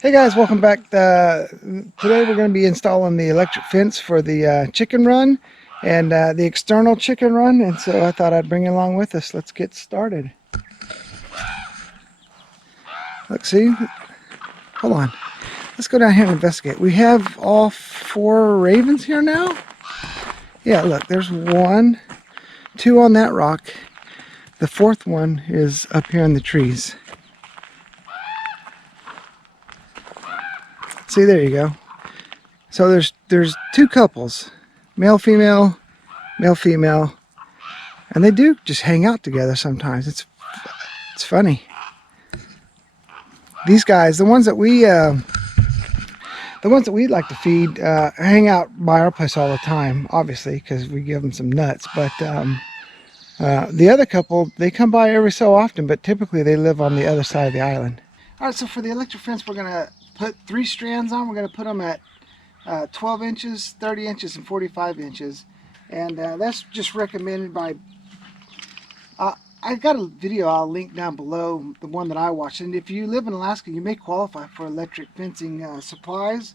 Hey guys, welcome back. Today we're going to be installing the electric fence for the chicken run and the external chicken run, and so I thought I'd bring it along with us. Let's get started. Look, see? Hold on. Let's go down here and investigate. We have all 4 ravens here now. Yeah, look, there's 1, 2 on that rock. The 4th one is up here in the trees. See, there you go. So there's 2 couples, male, female, male, female, and they do just hang out together sometimes. It's funny. These guys, the ones that we like to feed, hang out by our place all the time, obviously, because we give them some nuts. But the other couple, they come by every so often, but typically they live on the other side of the island. All right, so for the electric fence, we're gonna put 3 strands on. We're gonna put them at 12 inches, 30 inches, and 45 inches. And that's just recommended by, I've got a video I'll link down below, the one that I watched. And if you live in Alaska, you may qualify for electric fencing supplies,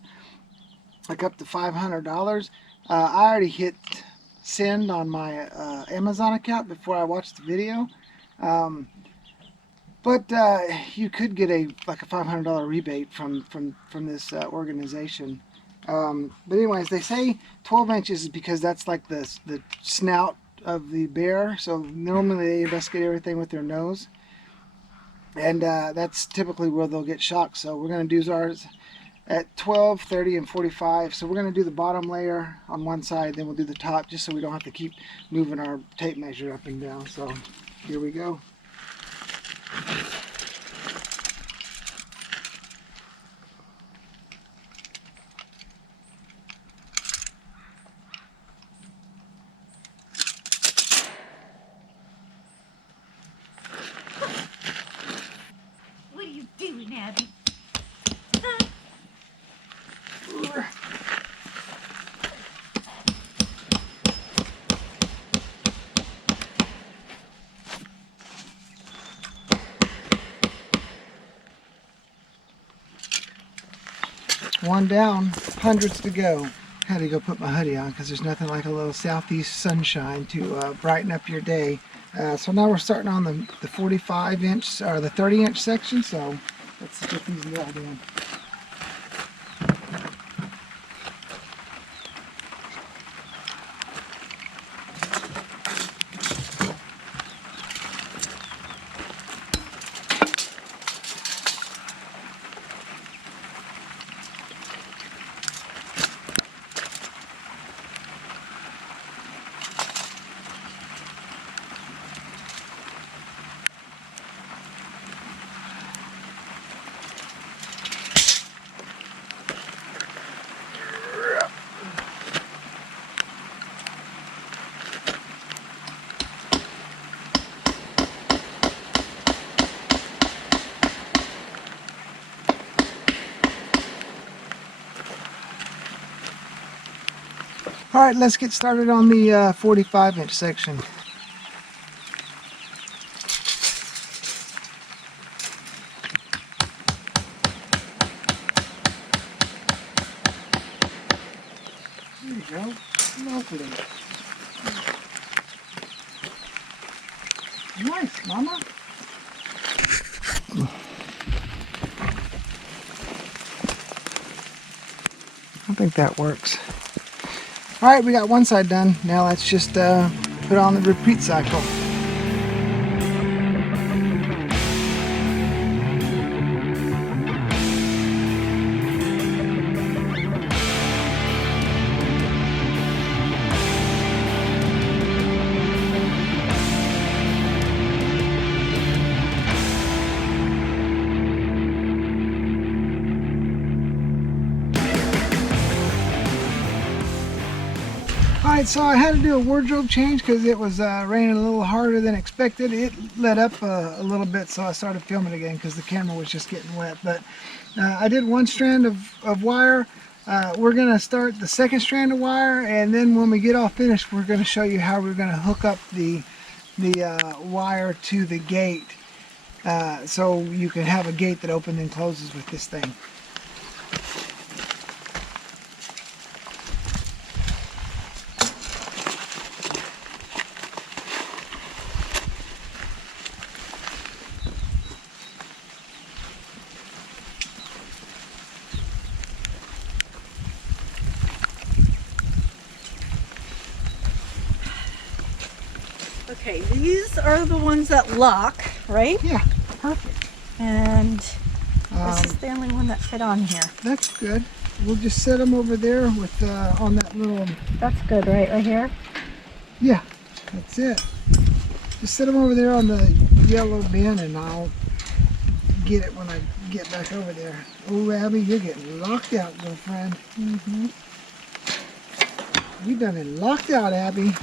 like up to $500. I already hit send on my Amazon account before I watched the video. But you could get like a $500 rebate from this organization. But anyways, they say 12 inches is because that's like the snout of the bear. So normally they investigate everything with their nose. And that's typically where they'll get shocked. So we're going to do ours at 12, 30, and 45. So we're going to do the bottom layer on one side, then we'll do the top, just so we don't have to keep moving our tape measure up and down. So here we go. What are you doing, Abby? One down, hundreds to go. Had to go put my hoodie on because there's nothing like a little southeast sunshine to brighten up your day. So now we're starting on the 45 inch or the 30 inch section. So let's get these nailed in. All right, let's get started on the 45 inch section. There you go. Lovely. Nice, Mama. I think that works. All right, we got one side done. Now let's just put on the repeat cycle. Alright, so I had to do a wardrobe change because it was raining a little harder than expected. It let up a little bit, so I started filming again because the camera was just getting wet. But I did one strand of wire. We're going to start the second strand of wire, and then when we get all finished, we're going to show you how we're going to hook up the wire to the gate, so you can have a gate that opens and closes with this thing. Okay, these are the ones that lock, right? Yeah, perfect. And this is the only one that fit on here. That's good. We'll just set them over there with on that little. That's good, right here? Yeah, that's it. Just set them over there on the yellow bin, and I'll get it when I get back over there. Oh, Abby, you're getting locked out, girlfriend. Mm-hmm. You done it locked out, Abby.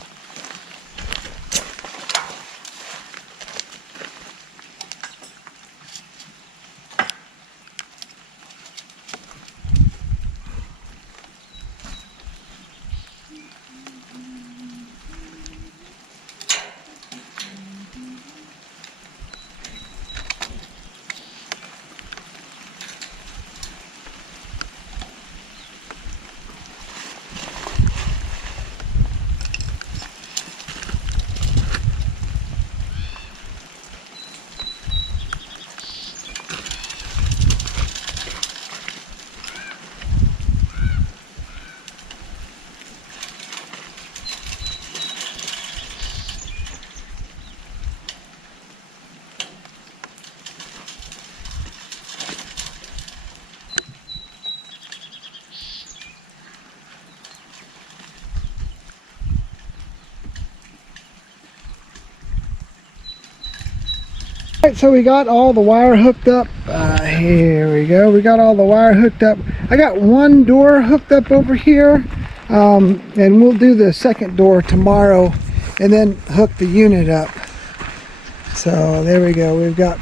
Alright, so we got all the wire hooked up. Here we go. We got all the wire hooked up. I got one door hooked up over here, and we'll do the second door tomorrow and then hook the unit up. So there we go. We've got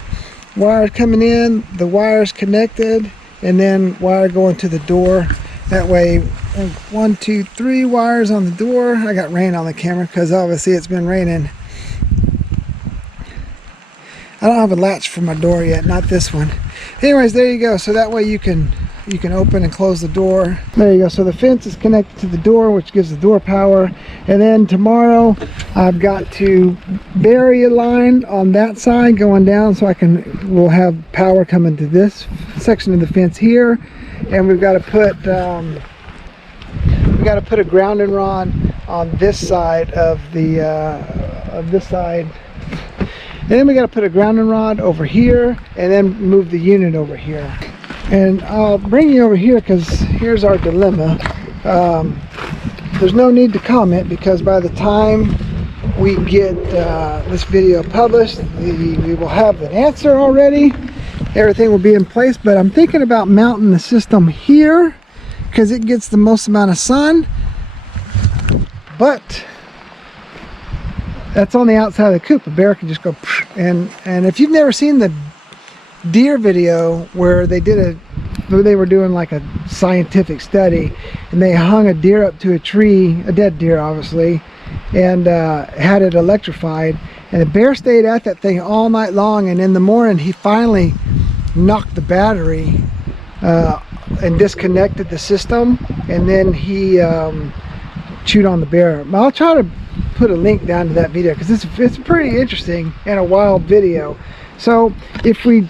wires coming in, the wires connected, and then wire going to the door. That way, 1, 2, 3 wires on the door. I got rain on the camera because obviously it's been raining. I don't have a latch for my door yet, not this one. Anyways, there you go. So that way you can open and close the door. There you go. So the fence is connected to the door, which gives the door power. And then tomorrow I've got to bury a line on that side going down so we'll have power coming to this section of the fence here. And we've got to put a grounding rod on this side of this side. And then we got to put a grounding rod over here and then move the unit over here. And I'll bring you over here because here's our dilemma. There's no need to comment because by the time we get this video published, we will have an answer already. Everything will be in place, but I'm thinking about mounting the system here because it gets the most amount of sun. But that's on the outside of the coop. A bear can just go, and if you've never seen the deer video where they were doing like a scientific study, and they hung a deer up to a tree, a dead deer obviously, and had it electrified, and the bear stayed at that thing all night long, and in the morning he finally knocked the battery and disconnected the system, and then he chewed on the bear. I'll try to put a link down to that video because it's pretty interesting and a wild video. So if we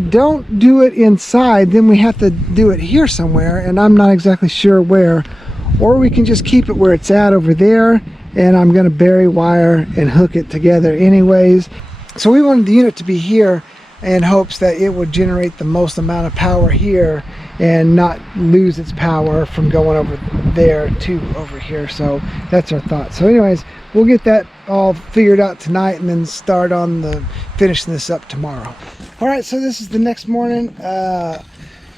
don't do it inside, then we have to do it here somewhere, and I'm not exactly sure where. Or we can just keep it where it's at over there, and I'm going to bury wire and hook it together anyways. So we wanted the unit to be here in hopes that it would generate the most amount of power here and not lose its power from going over there to over here. So that's our thought. So anyways, we'll get that all figured out tonight and then start on finishing this up tomorrow. All right, so this is the next morning.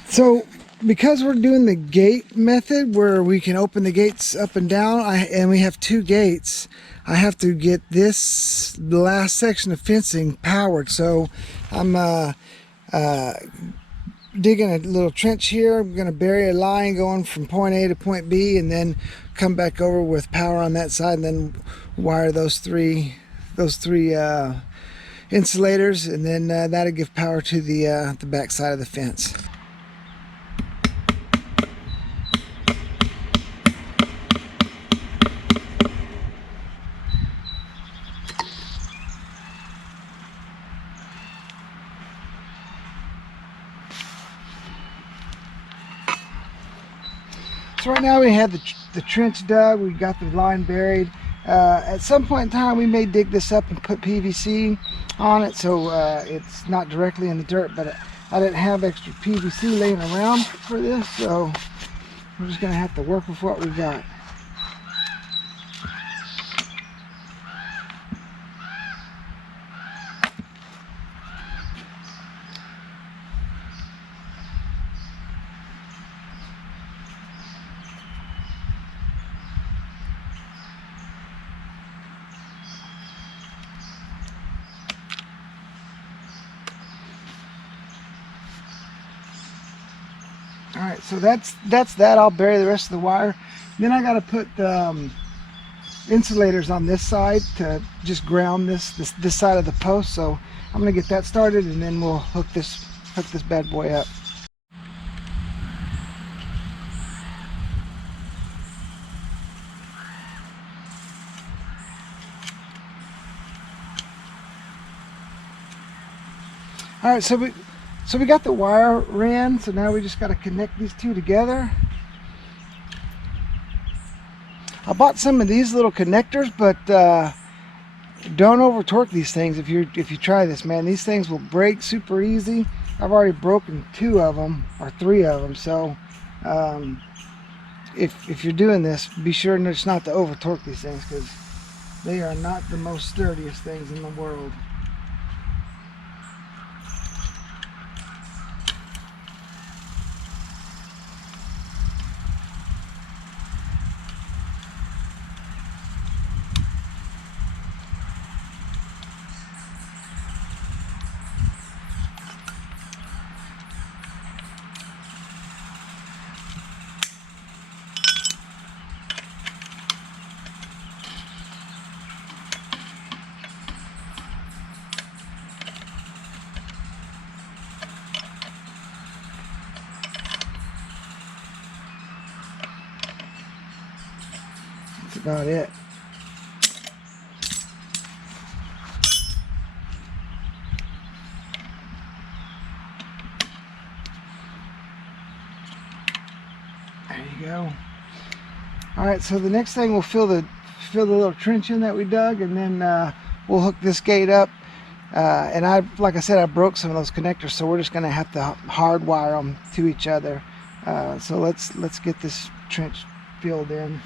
So because we're doing the gate method where we can open the gates up and down, and we have 2 gates, I have to get the last section of fencing powered. So I'm digging a little trench here. I'm going to bury a line going from point A to point B, and then come back over with power on that side, and then wire those three insulators, and then that'll give power to the back side of the fence. So right now we have the trench dug, we got the line buried, At some point in time, we may dig this up and put PVC on it so it's not directly in the dirt, but I didn't have extra PVC laying around for this, so we're just going to have to work with what we've got. All right, so that's that. I'll bury the rest of the wire. Then I got to put insulators on this side to just ground this side of the post. So I'm gonna get that started, and then we'll hook this bad boy up. All right, so we got the wire ran, so now we just got to connect these two together. I bought some of these little connectors, but don't over torque these things if you try this, man. These things will break super easy. I've already broken 2 of them or 3 of them, so if you're doing this, be sure just not to over torque these things, because they are not the most sturdiest things in the world. That's about it. There you go. All right, so the next thing, we'll fill the little trench in that we dug, and then we'll hook this gate up. And like I said, I broke some of those connectors, so we're just going to have to hardwire them to each other. So let's get this trench filled in.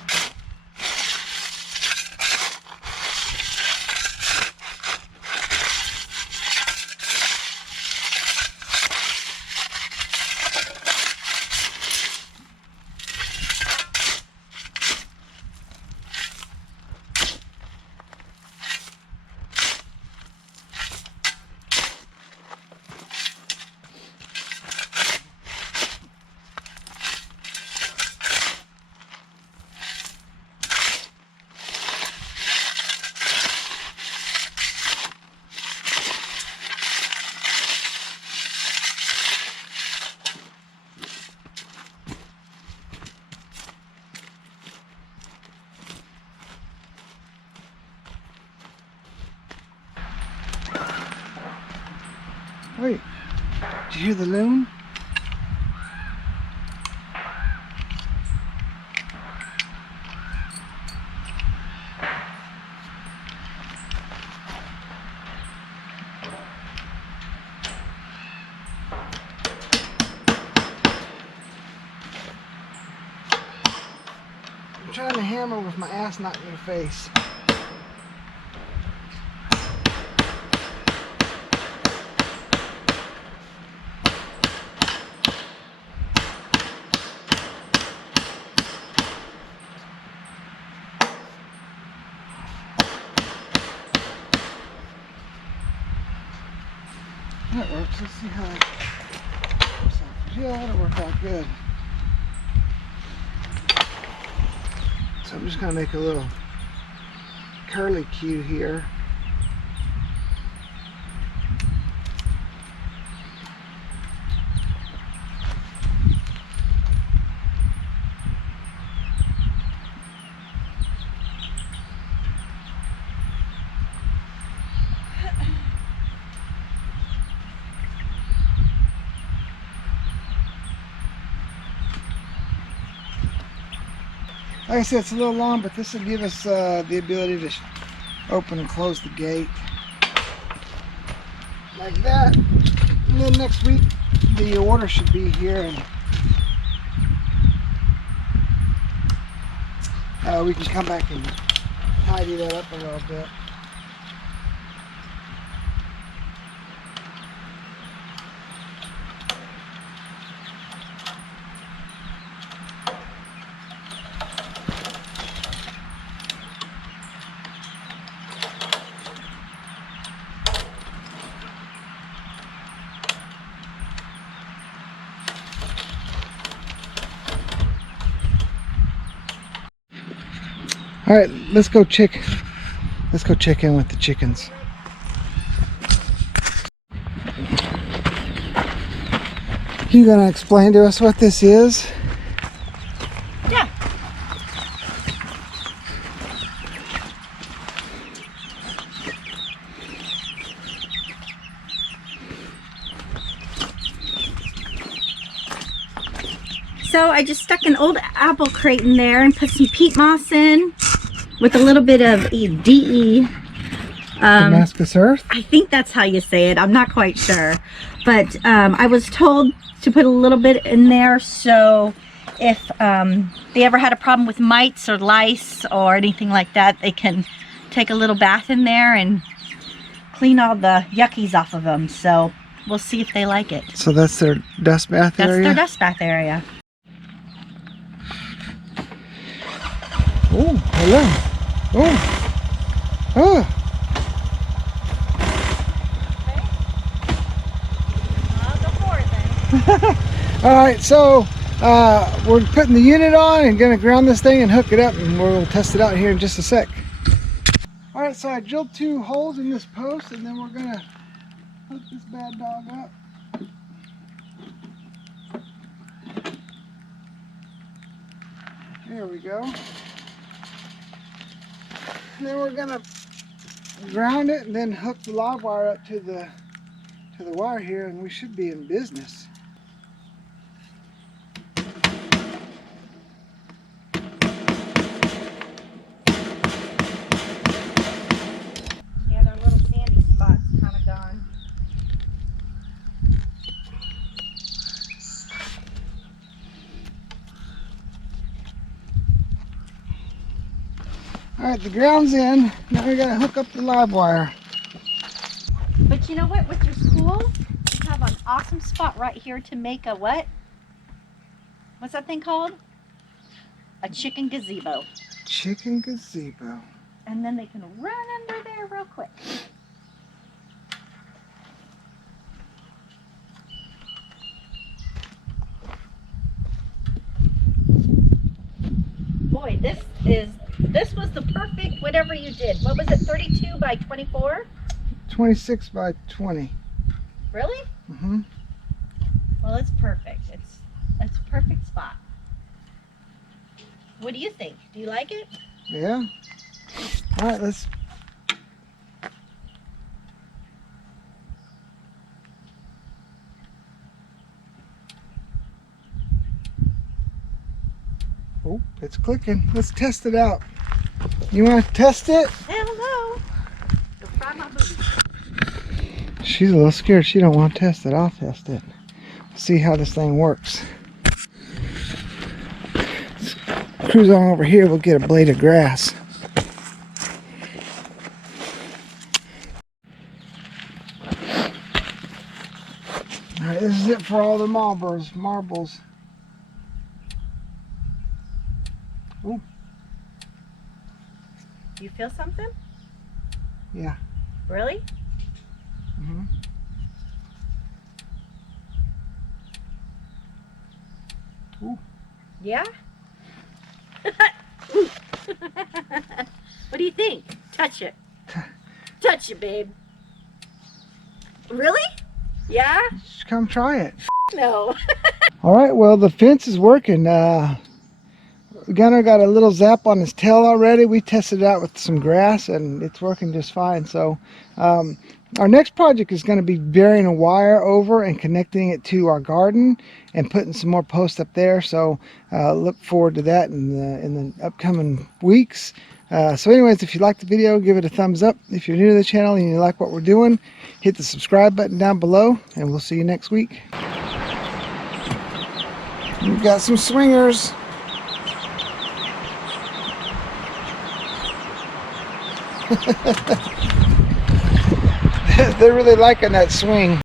Wait, did you hear the loon? I'm trying to hammer with my ass not in your face. That works. Let's see how it works out. Yeah, that'll work out good. So I'm just going to make a little curly cue here. Like I said, it's a little long, but this will give us the ability to open and close the gate like that. And then next week the order should be here, and we can come back and tidy that up a little bit. All right, let's go check in with the chickens. You gonna explain to us what this is? Yeah. So I just stuck an old apple crate in there and put some peat moss in with a little bit of DE. Damascus earth? I think that's how you say it. I'm not quite sure. But I was told to put a little bit in there so if they ever had a problem with mites or lice or anything like that, they can take a little bath in there and clean all the yuckies off of them. So we'll see if they like it. So that's their dust bath area? That's their dust bath area. Oh, hello. Oh. Oh. All right, so we're putting the unit on and gonna ground this thing and hook it up, and we'll test it out here in just a sec. All right, so I drilled 2 holes in this post, and then we're gonna hook this bad dog up. There we go. And then we're gonna ground it and then hook the live wire up to the wire here, and we should be in business. Yeah, their little sandy spot's kind of gone. All right, the ground's in. Now we gotta hook up the live wire. But you know what? With your school, you have an awesome spot right here to make a what? What's that thing called? A chicken gazebo. Chicken gazebo. And then they can run under there real quick. Boy, this was the perfect whatever you did. What was it, 32 by 24? 26 by 20. Really? Mm-hmm. Well, it's perfect. It's a perfect spot. What do you think? Do you like it? Yeah. All right, let's. Oh, it's clicking. Let's test it out. You want to test it? Hell no. Go fry my booty. She's a little scared. She don't want to test it. I'll test it. See how this thing works. Let's cruise on over here. We'll get a blade of grass. All right, this is it for all the marbles. Ooh. Do you feel something? Yeah. Really? Mm-hmm. Ooh. Yeah? What do you think? Touch it. Touch it, babe. Really? Yeah? Just come try it. No. All right, well, the fence is working. Gunner got a little zap on his tail already. We tested it out with some grass, and it's working just fine. So Our next project is going to be burying a wire over and connecting it to our garden and putting some more posts up there. So look forward to that in the upcoming weeks. So anyways, if you like the video, give it a thumbs up. If you're new to the channel and you like what we're doing, hit the subscribe button down below, and we'll see you next week. We've got some swingers. They're really liking that swing.